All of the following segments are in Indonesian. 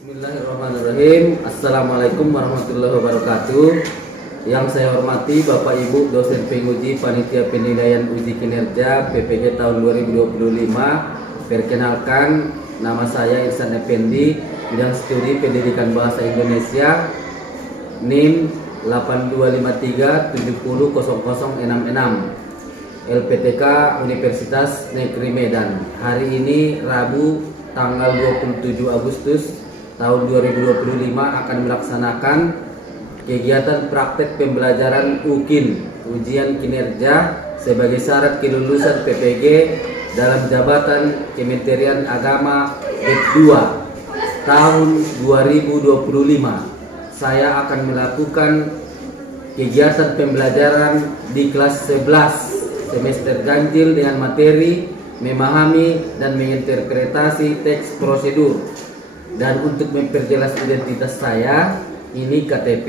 Bismillahirrahmanirrahim. Assalamualaikum warahmatullahi wabarakatuh. Yang saya hormati Bapak Ibu dosen penguji Panitia Penilaian Uji Kinerja PPG tahun 2025. Perkenalkan, nama saya Ihsan Effendi, bidang studi Pendidikan Bahasa Indonesia, NIM 8253700066, LPTK Universitas Negeri Medan. Hari ini Rabu tanggal 27 Agustus tahun 2025 akan melaksanakan kegiatan praktek pembelajaran UKIN, ujian kinerja sebagai syarat kelulusan PPG dalam jabatan Kementerian Agama B2 tahun 2025. Saya akan melakukan kegiatan pembelajaran di kelas 11 semester ganjil dengan materi memahami dan menginterpretasi teks prosedur. Dan untuk memperjelas identitas saya, ini KTP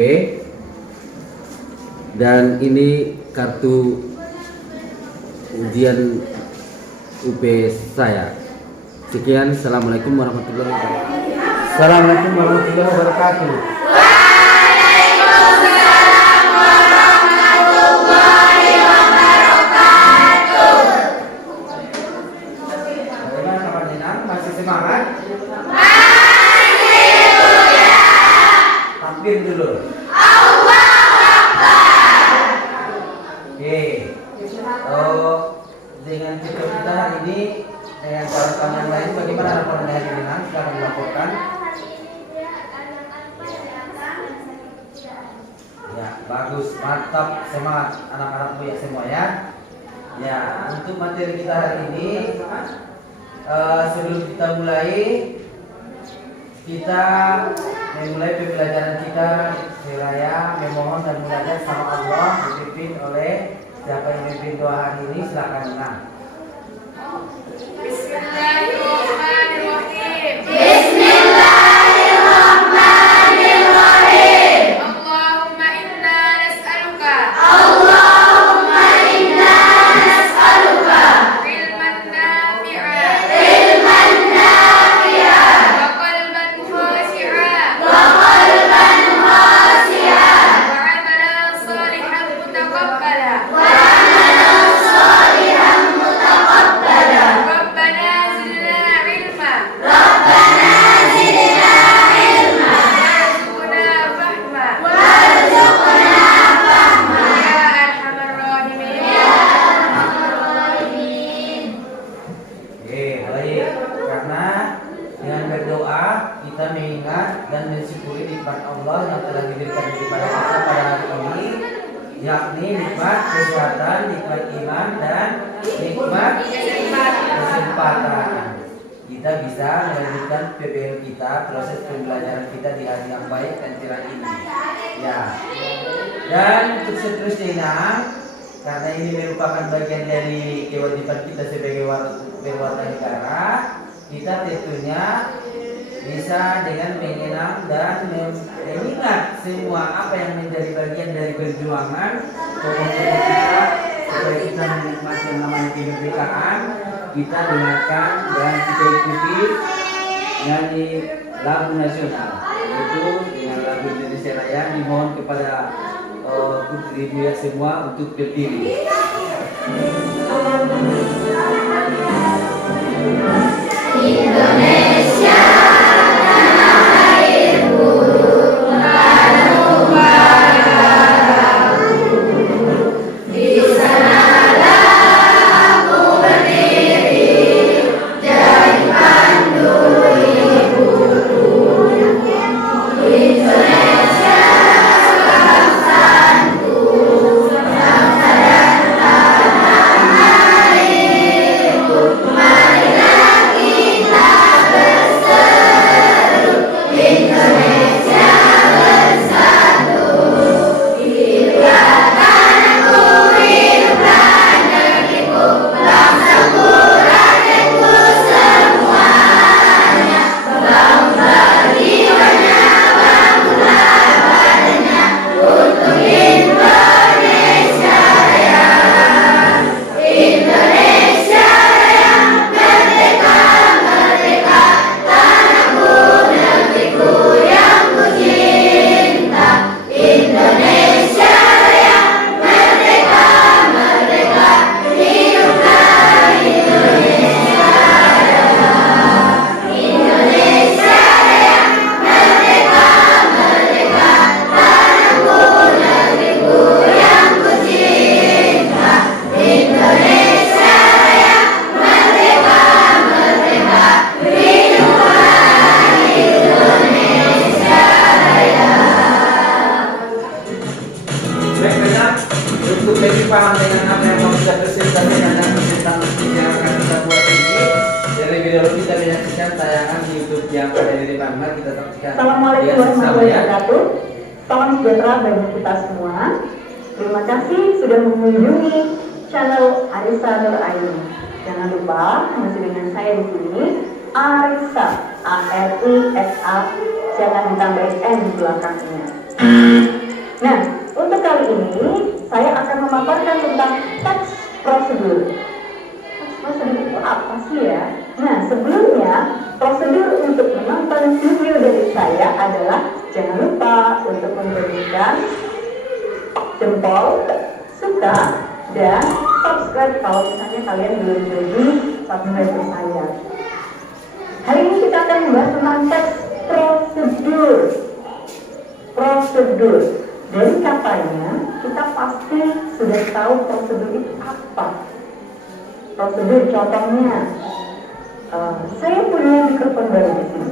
dan ini kartu ujian UP saya. Sekian, assalamualaikum warahmatullahi wabarakatuh. Assalamualaikum warahmatullahi wabarakatuh. Bagaimana kabar Jenang? Masih semangat? Takbir dulu. Oke. Dengan tujuan kita hari ini dengan kawan-kawan yang lain, bagaimana laporan dari Jenang? Silakan dilaporkan. Ya, bagus, mantap, semangat anak-anakmu ya semua ya. Ya, untuk materi kita hari ini, sebelum kita mulai, kita memulai pembelajaran kita. Saya memohon dan belajar sama Allah, dipimpin oleh siapa yang memimpin doa hari ini. Silakan Nang. Bismillahirrahmanirrahim. Bismillahirrahmanirrahim. Allahumma inna nas'aluka. Allahumma inna nas'aluka. Ilman nafi'a. Ilman nafi'a. Wa qalban khashi'a. Wa qalban khashi'a. Wa amalan salihan mutaqabbala. Wa amalan salihan mutaqabbala. Rabbana zidna ilma. Rabbana zidna ilma. Warzuqna fahma. Ya arhamar rahimin. Ya arhamar rahimin. Oke, baik. Karena dengan berdoa kita mengingat dan mensyukuri nikmat Allah yang telah diberikan kepada kita pada hari ini, yakni nikmat kesehatan, nikmat iman, dan nikmat kesempatan. Kita bisa melanjutkan PPL kita, proses pembelajaran kita di hari yang baik dan cerah ini. Ya. Dan untuk seterusnya, karena ini merupakan bagian dari kewajiban kita sebagai warga negara, kita tentunya bisa dengan mengenang dan mengingat semua apa yang menjadi bagian dari perjuangan tokoh-tokoh kita supaya kita menikmati yang namanya kemerdekaan. Kita dengarkan dan kita ikuti nyanyi lagu nasional, yaitu dengan lagu Indonesia Raya. Dimohon kepada putri ibu ya semua untuk berdiri. Indonesia tanah airku, tanah baraku. Di sanalah aku berdiri, jadi pandu ibuku. Indonesia bangsaku, bangsa dan memang sudah presentasi tentang yang akan kita buat ini. Terlebih dahulu kita menyaksikan tayangan di YouTube yang ada di mana kita saksikan. Assalamualaikum warahmatullahi wabarakatuh. Salam sejahtera bagi kita semua. Terima kasih sudah mengunjungi channel Arisa Nur Aini. Jangan lupa masih dengan saya di sini Arisa, A-R-I-S-A, jangan ditambahin N di belakangnya. Nah, untuk kali ini saya akan memaparkan tentang teks prosedur. Teks prosedur itu apa sih ya? Nah, sebelumnya prosedur untuk menonton video dari saya adalah jangan lupa untuk memberikan jempol, suka, dan subscribe kalau misalnya kalian belum jadi subscriber saya. Hari ini kita akan membahas tentang teks prosedur. Prosedur. Dari katanya, kita pasti sudah tahu prosedur itu apa. Prosedur contohnya, saya punya mikrofon baru di sini.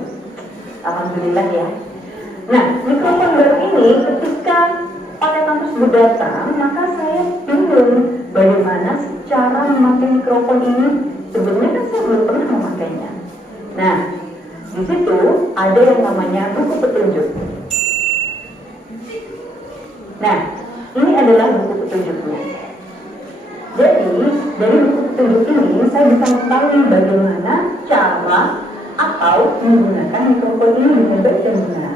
Alhamdulillah ya. Nah, mikrofon baru ini ketika paketan tersebut datang, maka saya bingung bagaimana cara memakai mikrofon ini. Sebelumnya kan saya belum pernah memakainya. Nah, di situ ada yang namanya buku petunjuk. Nah, ini adalah buku petunjuknya. Jadi, dari buku petunjuk ini saya bisa mengetahui bagaimana cara atau menggunakan mikrofon ini dengan baik dan benar.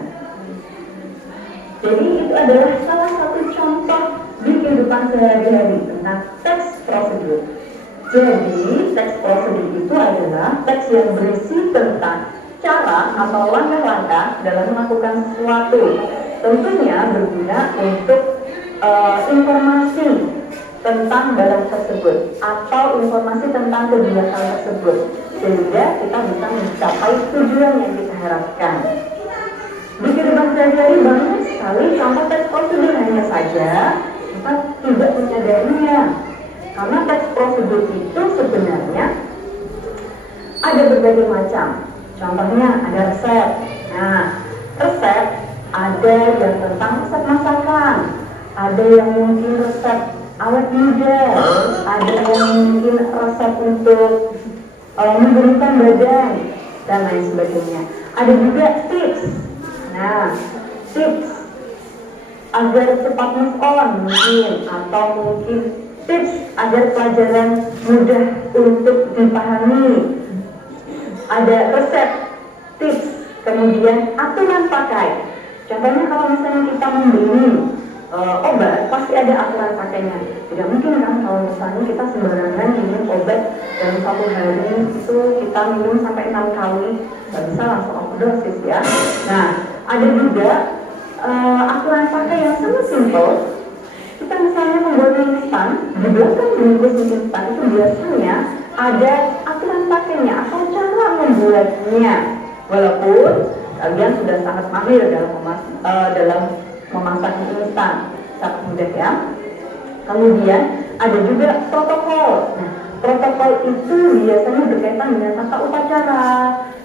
Jadi itu adalah salah satu contoh di kehidupan sehari-hari tentang teks prosedur. Jadi teks prosedur itu adalah teks yang berisi tentang cara atau langkah-langkah dalam melakukan sesuatu. Tentunya berguna untuk informasi tentang barang tersebut atau informasi tentang kegiatan tersebut, sehingga kita bisa mencapai tujuan yang kita harapkan. Di kehidupan sehari-hari banyak sekali contoh teks prosedur, hanya saja kita tidak menyadarinya. Karena teks prosedur itu sebenarnya ada berbagai macam. Contohnya ada resep. Nah, resep ada yang tentang resep masakan, ada yang mungkin resep awet muda, ada yang mungkin resep untuk menurunkan badan dan lain sebagainya. Ada juga tips. Nah, tips agar cepat move on mungkin, atau mungkin tips agar pelajaran mudah untuk dipahami. Ada resep, tips, kemudian aturan pakai. Contohnya kalau misalnya kita membeli obat, pasti ada aturan pakainya. Tidak mungkin kan kalau misalnya kita sembarangan minum obat dalam satu hari itu kita minum sampai 6 kali, nggak bisa langsung overdosis ya. Nah, ada juga aturan pakai yang sangat simpel. Kita misalnya membuat mie instan, di belakang bungkus mie instan itu biasanya ada aturan pakainya atau cara membuatnya. Walaupun kalian sudah sangat mahir dalam memasak mie instan, sangat mudah ya. Kemudian ada juga protokol. Nah, protokol itu biasanya berkaitan dengan tata upacara,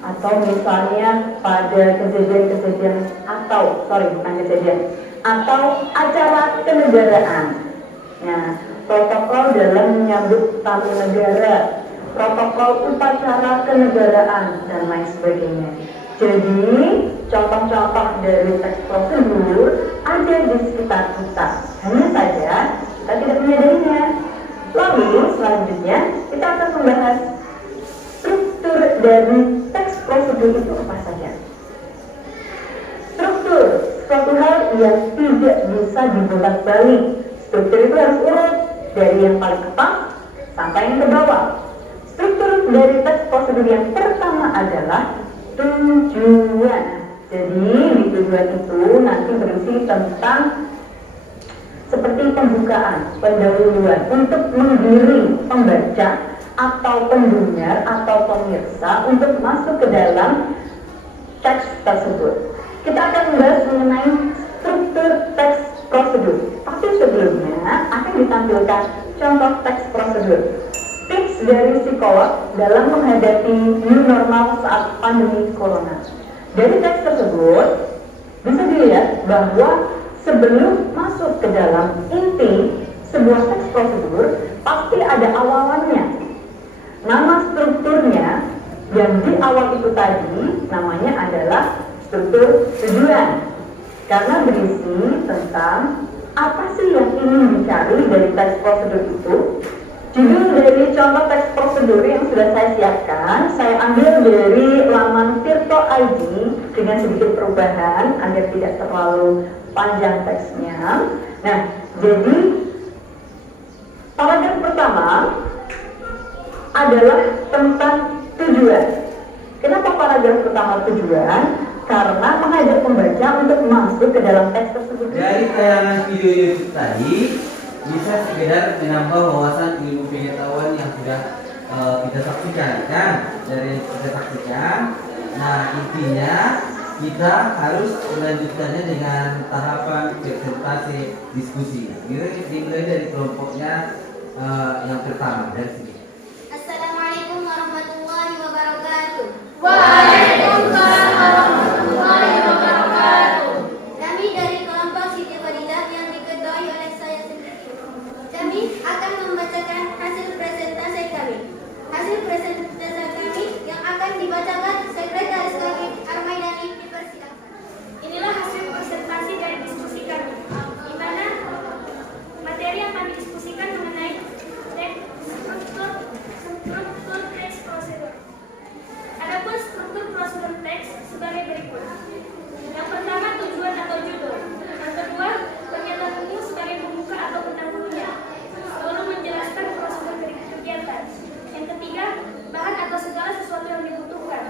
atau misalnya pada kejadian-kejadian atau acara kenegaraan. Nah, protokol dalam menyambut tamu negara, protokol upacara kenegaraan dan lain sebagainya. Jadi contoh-contoh dari teks prosedur ada di sekitar kita, hanya saja kita tidak menyadarinya. Lalu selanjutnya kita akan membahas struktur dari teks prosedur itu apa saja. Struktur suatu hal yang tidak bisa dibolak-balik. Struktur itu harus urut dari yang paling atas sampai yang ke bawah. Struktur dari teks prosedur yang pertama adalah tujuan. Jadi di tujuan itu nanti berisi tentang seperti pembukaan, pendahuluan untuk menggiring pembaca atau pendengar atau pemirsa untuk masuk ke dalam teks tersebut. Kita akan membahas mengenai struktur teks prosedur. Tapi sebelumnya akan ditampilkan contoh teks prosedur. Tips dari psikolog dalam menghadapi new normal saat pandemi corona. Dari teks tersebut bisa dilihat bahwa sebelum masuk ke dalam inti sebuah teks prosedur pasti ada awalannya. Nama strukturnya yang di awal itu tadi namanya adalah struktur tujuan, karena berisi tentang apa sih yang ingin dicari dari teks prosedur itu. Judul dari contoh teks prosedur yang sudah saya siapkan, saya ambil dari laman Tirto ID dengan sedikit perubahan agar tidak terlalu panjang teksnya. Nah, jadi paragraf pertama adalah tentang tujuan. Kenapa paragraf pertama tujuan? Karena mengajak pembaca untuk masuk ke dalam teks tersebut. Dari tayangan video YouTube tadi bisa sekedar menambah wawasan ilmu pengetahuan yang sudah kita saksikan kan, dari kita saksikan. Nah, intinya kita harus melanjutkannya dengan tahapan presentasi diskusi. Dimulai dari kelompoknya yang pertama dari sini. Assalamualaikum warahmatullahi wabarakatuh. Waalaikumsalam warahmatullahi wabarakatuh. Kami dari kelompok Siti Khadijah yang diketuai oleh saya sendiri. Kami akan membacakan hasil presentasi kami. Hasil presentasi kami yang akan dibacakan sekretaris kami Armaidani, dipersilakan. Inilah hasil presentasi dari diskusi kami, di mana materi yang kami diskusikan mengenai struktur teks prosedur. Adapun struktur prosedur teks sebagai berikut. Yang pertama, tujuan atau judul. Yang kedua, pernyataan umum sebagai pembuka atau pendahulunya, lalu menjelaskan prosedur kegiatan. Yang ketiga, bahan atau segala sesuatu yang dibutuhkan.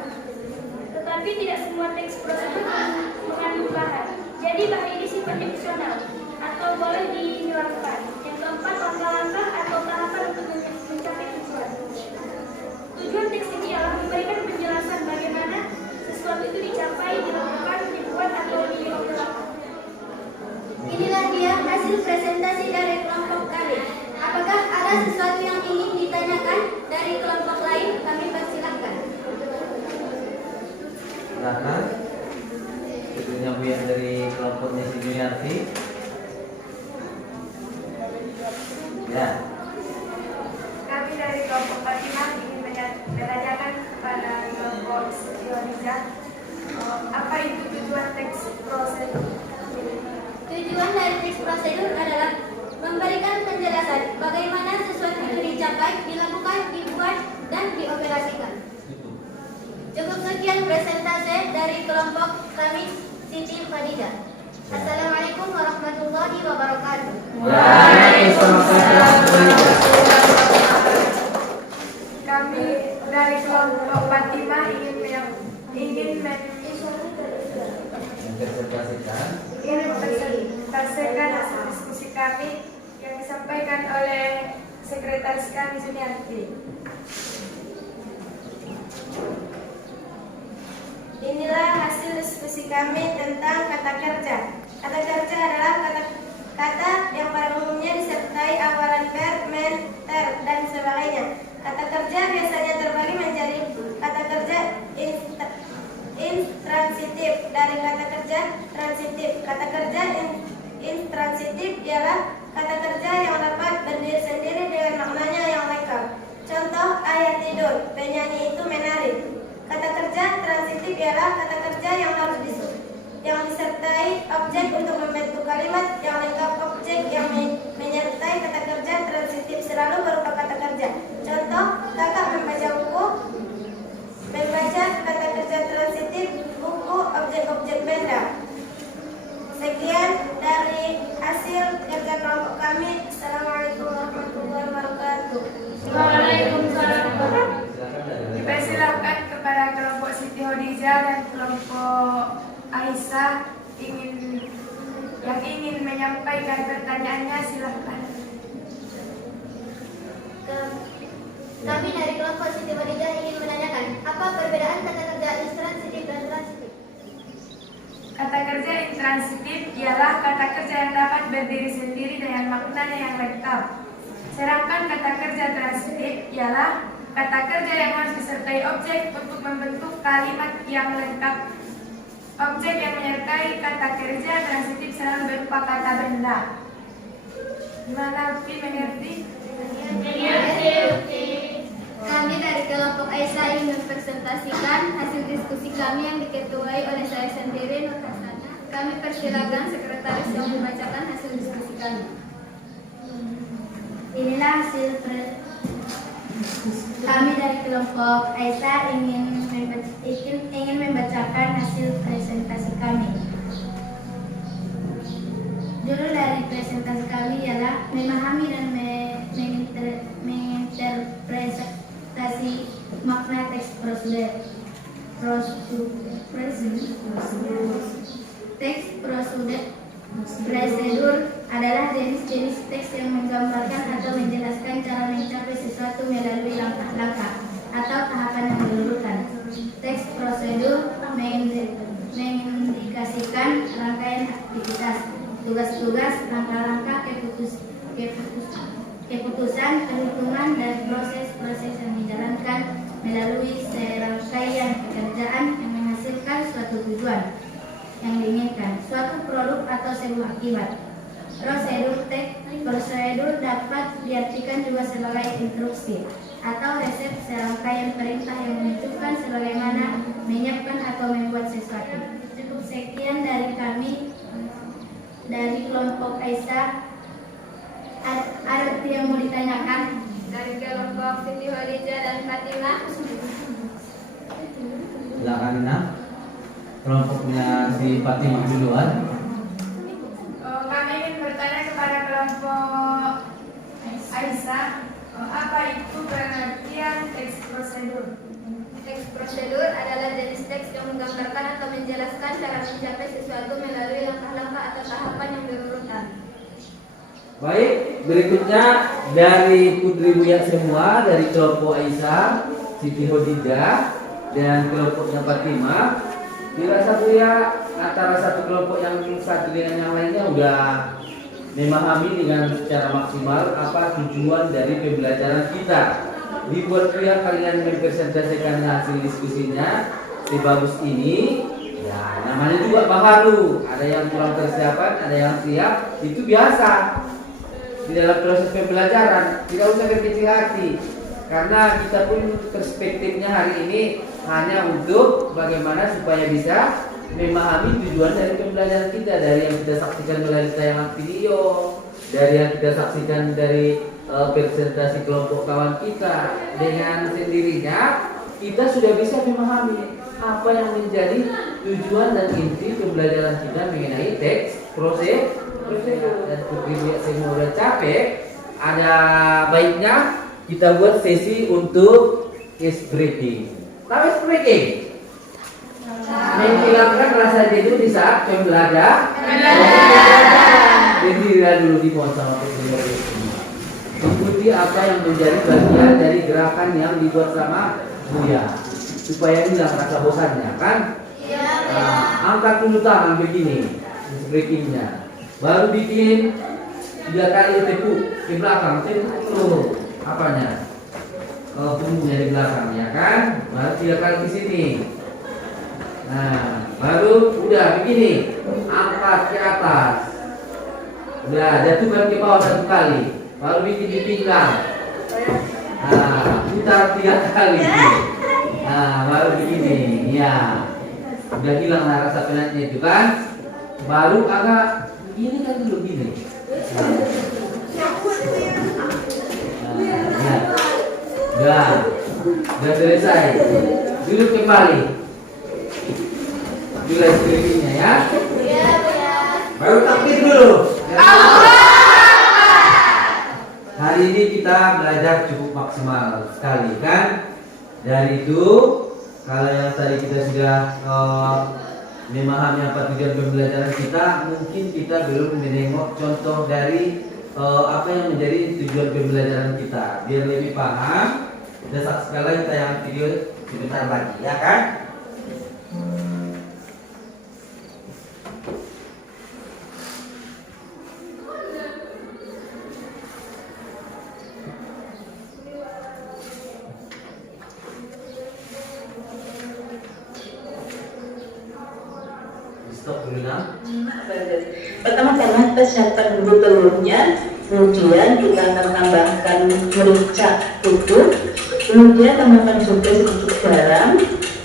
Tetapi tidak semua teks prosedur mengandung bahan. Jadi bahan ini sifatnya opsional atau boleh dihilangkan. Yang keempat, langkah-langkah atau tahapan untuk mencapai tujuan. Tujuan teks ini adalah memberikan penjelasan bagaimana sesuatu itu dicapai, dilakukan, dibuat atau dilakukan. Inilah dia hasil presentasi dari kelompok kami. Apakah ada sesuatu yang ingin ditanyakan dari kelompok lain? Kami persilakan. Silakan. Tentunya Bu yang dari kelompoknya Si Juniarti. Ya. Kami dari kelompok Fatimah ingin menanyakan kepada kelompok Siti Khadijah, apa itu tujuan teks prosedur? Tujuan dari teks prosedur adalah memberikan penjelasan bagaimana sesuatu itu dicapai, dilakukan, dibuat, dan dioperasikan. Cukup sekian presentasi dari kelompok kami Siti Khadijah. Assalamualaikum warahmatullahi wabarakatuh. Kami dari kelompok Fatimah ingin mempresentasikan hasil diskusi kami yang disampaikan oleh sekretaris kami Juniarti. Inilah hasil diskusi kami tentang kata kerja. Kata kerja adalah kata yang pada umumnya disertai awalan verb, men, ter, dan sebagainya. Kata kerja biasanya terbagi menjadi kata kerja intransitif dari kata kerja transitif. Kata kerja intransitif ialah kata kerja yang dapat berdiri sendiri dengan maknanya yang lengkap. Contoh, ayat tidur, penyanyi itu menari. Kata kerja transitif ialah kata kerja yang harus disertai objek untuk membentuk kalimat yang lengkap. Objek yang menyertai kata kerja transitif selalu berupa kata kerja. Contoh, kakak membaca buku. Membaca kata kerja transitif, buku objek-objek benda. Sekian dari hasil kerja kelompok kami. Assalamualaikum warahmatullahi wabarakatuh. Waalaikumsalam. Silakan dari Dipersilakan kepada kelompok Siti Khadijah dan kelompok Aisyah yang ingin menyampaikan pertanyaannya, silahkan. Kami dari kelompok Siti Khadijah ingin menanyakan, apa perbedaan kata kerja intransitif dan transitif? Kata kerja intransitif ialah kata kerja yang dapat berdiri sendiri dengan maknanya yang lengkap. Sedangkan kata kerja transitif ialah kata kerja yang harus disertai objek untuk membentuk kalimat yang lengkap. Objek yang menyertai kata kerja transitif selalu berupa kata benda. Gimana Upi mengerti? Kami dari kelompok Aisyah ingin mempresentasikan hasil diskusi kami yang diketuai oleh saya sendiri, Nur Hasanah. Kami persilakan sekretaris yang membacakan hasil diskusi kami. Inilah hasil kami dari kelompok Aisyah ingin membacakan hasil presentasi kami. Judul dari presentasi kami ialah memahami dan menginterpretasi makna teks prosedur. Teks prosedur adalah jenis-jenis teks yang menggambarkan atau menjelaskan cara mencapai sesuatu melalui langkah-langkah atau tahapan yang dilakukan. Teks prosedur mengindikasikan rangkaian aktivitas, tugas-tugas, langkah-langkah, keputusan, perhitungan, dan proses-proses yang dijalankan melalui serangkaian pekerjaan yang menghasilkan suatu tujuan yang diinginkan, suatu produk atau sebuah akibat. Prosedur dapat diartikan juga sebagai instruksi atau resep serangkaian perintah yang menunjukkan sebagaimana menyiapkan atau membuat sesuatu. Cukup sekian dari kami dari kelompok Aisyah. Ada yang mau ditanyakan? Dari kelompok Siti Khadijah dan Fatimah. Silakan Nina. Kelompoknya si Fatimah duluan. Kami ingin bertanya kepada kelompok Aisyah, apa itu pengertian teks prosedur? Teks prosedur adalah jenis teks yang menggambarkan atau menjelaskan cara mencapai sesuatu melalui langkah-langkah atau tahapan yang diurutkan. Baik, berikutnya dari Putri Buya semua dari kelompok Aisyah, Siti Khadijah, dan kelompoknya Fatimah. Dirasa Buya antara satu kelompok yang satu dengan yang lainnya udah memahami dengan secara maksimal apa tujuan dari pembelajaran kita. Dibuat Buya kalian mempresentasikan hasil diskusinya sebagus ini. Ya, namanya juga baharu. Ada yang kurang persiapan, ada yang siap. Itu biasa di dalam proses pembelajaran. Tidak usah berkecil hati, karena kita pun perspektifnya hari ini hanya untuk bagaimana supaya bisa memahami tujuan dari pembelajaran kita, dari yang kita saksikan melalui tayangan video, dari yang kita saksikan dari presentasi kelompok kawan kita. Dengan sendirinya kita sudah bisa memahami apa yang menjadi tujuan dan inti pembelajaran kita mengenai teks prosedur. Dan begitu semua udah capek, ada baiknya kita buat sesi untuk ice breaking. Tahu ice breaking? Menghilangkan rasa jenuh di saat pembelajaran. Berdirilah dulu di pohon sama semua. Ikuti apa yang menjadi bagian dari gerakan yang dibuat sama Buya, supaya hilang rasa bosannya, kan? Angkat dulu tangan begini, ice breakingnya. Baru bikin 3 kali tepuk ke belakang, tepuk tuh apanya? Punggungnya di belakang, ya kan? Baru 3 kali di sini. Nah, baru udah begini, angkat ke atas. Udah jatuhkan ke bawah 1 kali. Baru bikin di pinggang. Nah, putar 3 kali. Nah, baru begini, ya. Udah hilang rasa penatnya itu kan? Baru agak ini kan dulu gini. Udah selesai. Duduk kembali. Mulai skripsinya ya. Baru takbir dulu. Hari ini kita belajar cukup maksimal sekali kan. Dari itu kalau yang tadi kita sudah memahami apa tujuan pembelajaran kita, mungkin kita belum menengok contoh dari apa yang menjadi tujuan pembelajaran kita. Biar lebih paham, kita saksikan lagi tayangan video sebentar lagi, ya kan? Stop dulu, nah. Pertama-tama kita siapkan dulu telurnya, Kemudian kita akan tambahkan merica tutup, kemudian tambahkan juga sedikit garam.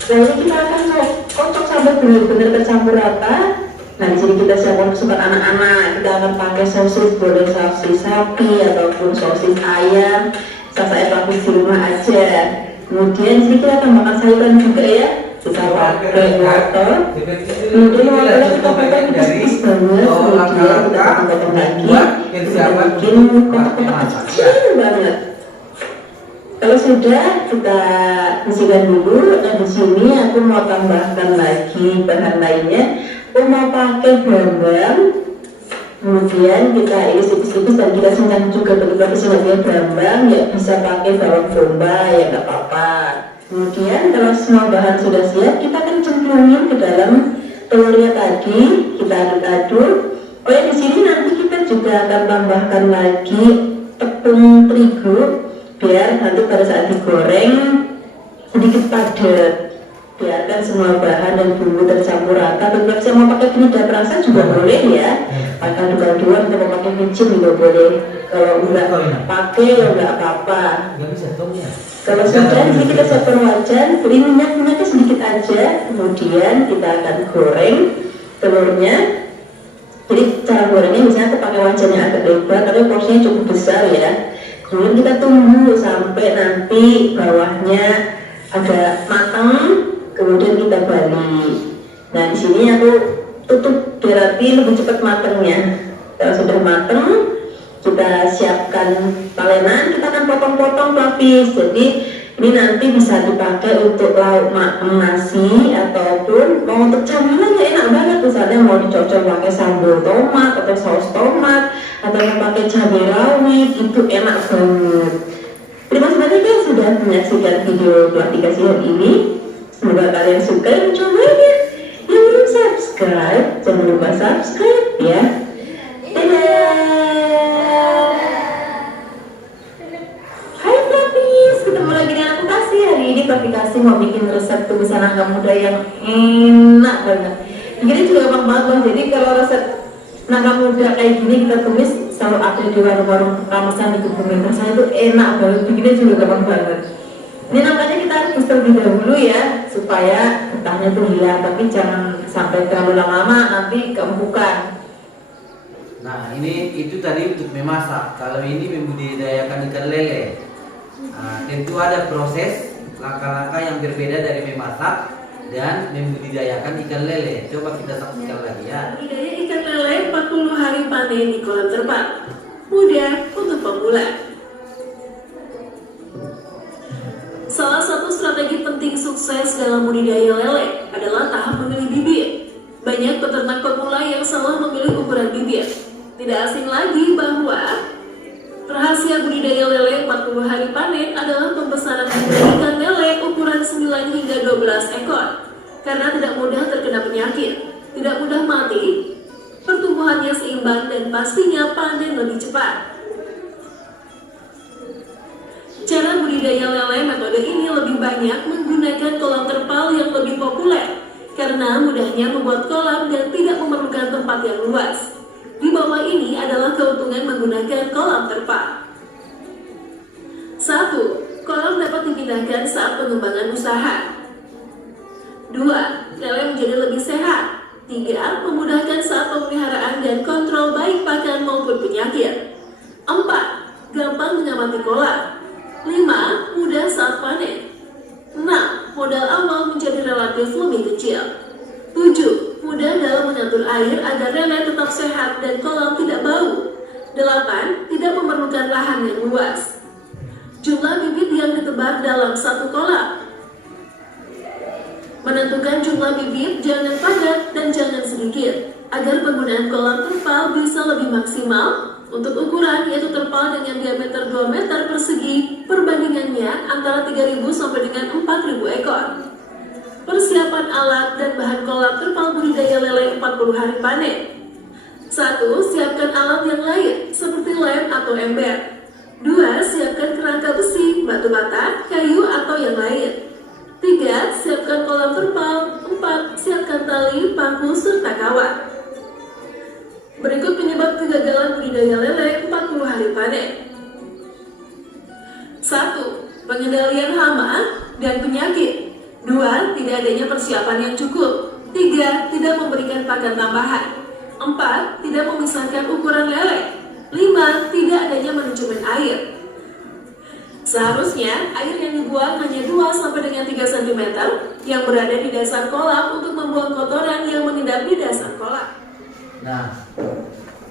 Lalu kita akan kocok sampai benar-benar tercampur rata. Nah, di sini kita siapkan kesukaan anak-anak. Kita akan pakai sosis, boleh sosis sapi ataupun sosis ayam. Saya pakai di rumah aja. Kemudian di sini kita tambahkan sayuran juga ya. Kita pakai wortel. Kemudian wortelnya kita potong tipis-tipis banget. Kemudian kita potong lagi. Kita bikin kotak-kotak kecil banget. Kalau sudah, kita bersihkan dulu. Nah, di sini aku mau tambahkan lagi bahan lainnya. Aku mau pakai bawang, kemudian kita iris tipis-tipis dan kita simpan juga betul-betul sebagai bawang, ya bisa pakai bawang bombay ya nggak apa-apa. Kemudian kalau semua bahan sudah siap, kita akan cemplungin ke dalam telurnya tadi, kita aduk-aduk. Oh ya, di sini nanti kita juga akan tambahkan lagi tepung terigu biar nanti pada saat digoreng sedikit padat. Biarkan semua bahan dan bumbu tercampur rata. Kalau saya mau pakai penyedap rasa juga boleh ya. Pakai aduk-aduan atau mau pakai micin juga boleh. Kalau enggak pakai ya enggak apa-apa. Kalau sudah, ini kita siapkan wajan, beri minyaknya sedikit aja. Kemudian kita akan goreng telurnya. Jadi cara gorengnya misalnya aku pakai wajan yang agak lebar, tapi porsinya cukup besar ya. Kemudian kita tunggu sampai nanti bawahnya agak matang. Kemudian kita balik. Nah, di sini aku tutup berarti lebih cepat matangnya. Kalau sudah matang, kita siapkan talenan. Kita akan potong-potong lapis. Jadi ini nanti bisa dipakai untuk lauk nasi ataupun mau untuk camilannya enak banget. Misalnya mau dicocol pakai sambal tomat atau saus tomat atau mau pakai cabai rawit, itu enak banget. Terima kasih banyak ya sudah menyaksikan video aplikasi hari ini. Semoga kalian suka dan mencobanya. Yang belum subscribe, jangan lupa subscribe ya. Dadah. Hai Floppies, ketemu lagi dengan aku Kasih. Hari ini aplikasi mau bikin resep tulisan anak muda yang enak banget. Ini juga gampang banget loh. Jadi kalau resep anak muda kayak gini kita tulis selalu ada di warung-warung ramesan di kebun. Rasanya itu enak banget. Bikinnya juga gampang banget. Ini nampaknya kita harus terlebih dahulu ya supaya getahnya tuh hilang, tapi jangan sampai terlalu lama-lama nanti keempukan. Nah, ini itu tadi untuk memasak. Kalau ini membudidayakan ikan lele. Nah, tentu ada proses langkah-langkah yang berbeda dari memasak dan membudidayakan ikan lele. Coba kita saksikan lagi ya. Budidaya ikan lele 40 hari panen di kolam terpal. Mudah untuk pemula. Salah satu strategi penting sukses dalam budidaya lele adalah tahap memilih bibit. Banyak peternak pemula yang salah memilih ukuran bibit. Tidak asing lagi bahwa rahasia budidaya lele 40 hari panen adalah pembesaran ikan lele ukuran 9 hingga 12 ekor. Karena tidak mudah terkena penyakit, tidak mudah mati, pertumbuhannya seimbang dan pastinya panen lebih cepat. Cara budidaya lele metode ini lebih banyak menggunakan kolam terpal yang lebih populer karena mudahnya membuat kolam dan tidak memerlukan tempat yang luas. Di bawah ini adalah keuntungan menggunakan kolam terpal. 1. Kolam dapat dipindahkan saat pengembangan usaha. 2. Lele menjadi lebih sehat. 3. Memudahkan saat pemeliharaan dan kontrol baik pakan maupun penyakit. 4. Gampang mengamati kolam. 5. Mudah saat panen. 6. Modal awal menjadi relatif lebih kecil. 7. Mudah dalam mengatur air agar lele tetap sehat dan kolam tidak bau. 8. Tidak memerlukan lahan yang luas. Jumlah bibit yang ditebar dalam satu kolam. Menentukan jumlah bibit jangan padat dan jangan sedikit agar penggunaan kolam terpal bisa lebih maksimal. Untuk ukuran yaitu terpal dengan diameter 2 meter persegi, perbandingannya antara 3.000 sampai dengan 4.000 ekor. Persiapan alat dan bahan kolam terpal budidaya lele 40 hari panen. 1. Siapkan alat yang lain seperti lem atau ember. 2. Siapkan kerangka besi, batu bata, kayu atau yang lain. 3. Siapkan kolam terpal. 4. Siapkan tali, paku, serta kawat. Berikut penyebab kegagalan budidaya lele 40 hari hari panen. 1. Pengendalian hama dan penyakit. 2. Tidak adanya persiapan yang cukup. 3. Tidak memberikan pakan tambahan. 4. Tidak memisahkan ukuran lele. 5. Tidak adanya manajemen air. Seharusnya air yang dibuang hanya 2-3 cm yang berada di dasar kolam untuk membuang kotoran yang mengendap di dasar kolam. Nah,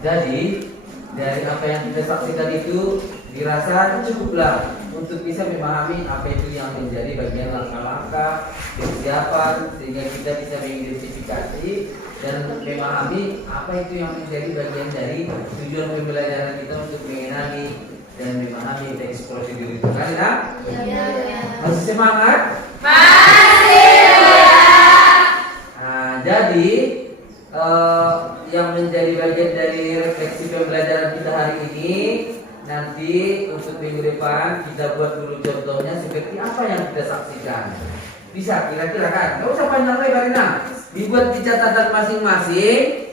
jadi dari apa yang kita saksikan itu dirasa cukuplah untuk bisa memahami apa itu yang menjadi bagian langkah-langkah persiapan sehingga kita bisa mengidentifikasi dan memahami apa itu yang menjadi bagian dari tujuan pembelajaran kita untuk mengenali dan memahami teks prosedur itu. Kan ya? Masih semangat? Jadi yang menjadi bagian dari refleksi pembelajaran kita hari ini, nanti untuk minggu depan kita buat dulu contohnya seperti apa yang kita saksikan. Bisa kira-kira kan? Gak usah panjang lebar, nah. Dibuat di catatan masing-masing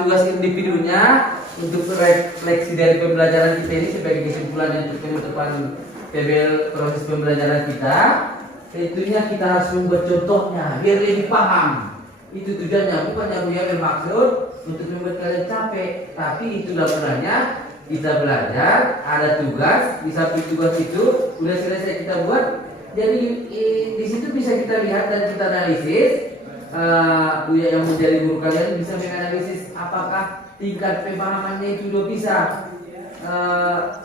tugas individunya untuk refleksi dari pembelajaran kita ini sebagai kesimpulan yang untuk minggu depan PBL proses pembelajaran kita. Tentunya kita harus membuat contohnya biar lebih paham. Itu tujuannya, bukan yang dia bermaksud untuk membuat kalian capek, tapi itulah gunanya kita belajar, ada tugas, di samping tugas itu udah selesai kita buat. Jadi di situ bisa kita lihat dan kita analisis. Buya yang menjadi guru kalian bisa menganalisis apakah tingkat pemahamannya itu udah bisa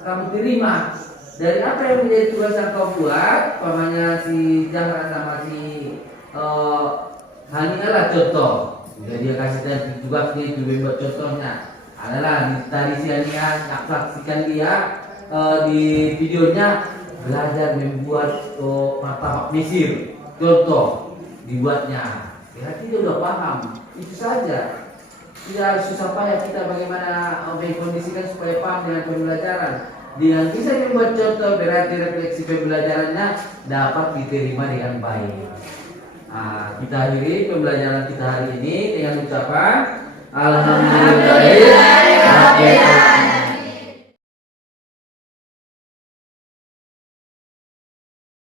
kamu terima dari apa yang menjadi tugas yang kau buat. Pamannya si Jahra sama si Hani adalah contoh. Jadi dia kasih tugasnya itu membuat contohnya adalah tadi si Hani saksikan dia di videonya belajar membuat martabak Mesir, contoh dibuatnya. Berarti dia udah paham. Itu saja. Tidak harus susah payah kita bagaimana mengkondisikan supaya paham dengan pembelajaran. Dengan bisa membuat contoh berarti refleksi pembelajarannya dapat diterima dengan baik. Kita akhiri pembelajaran kita hari ini dengan ucapan Alhamdulillah.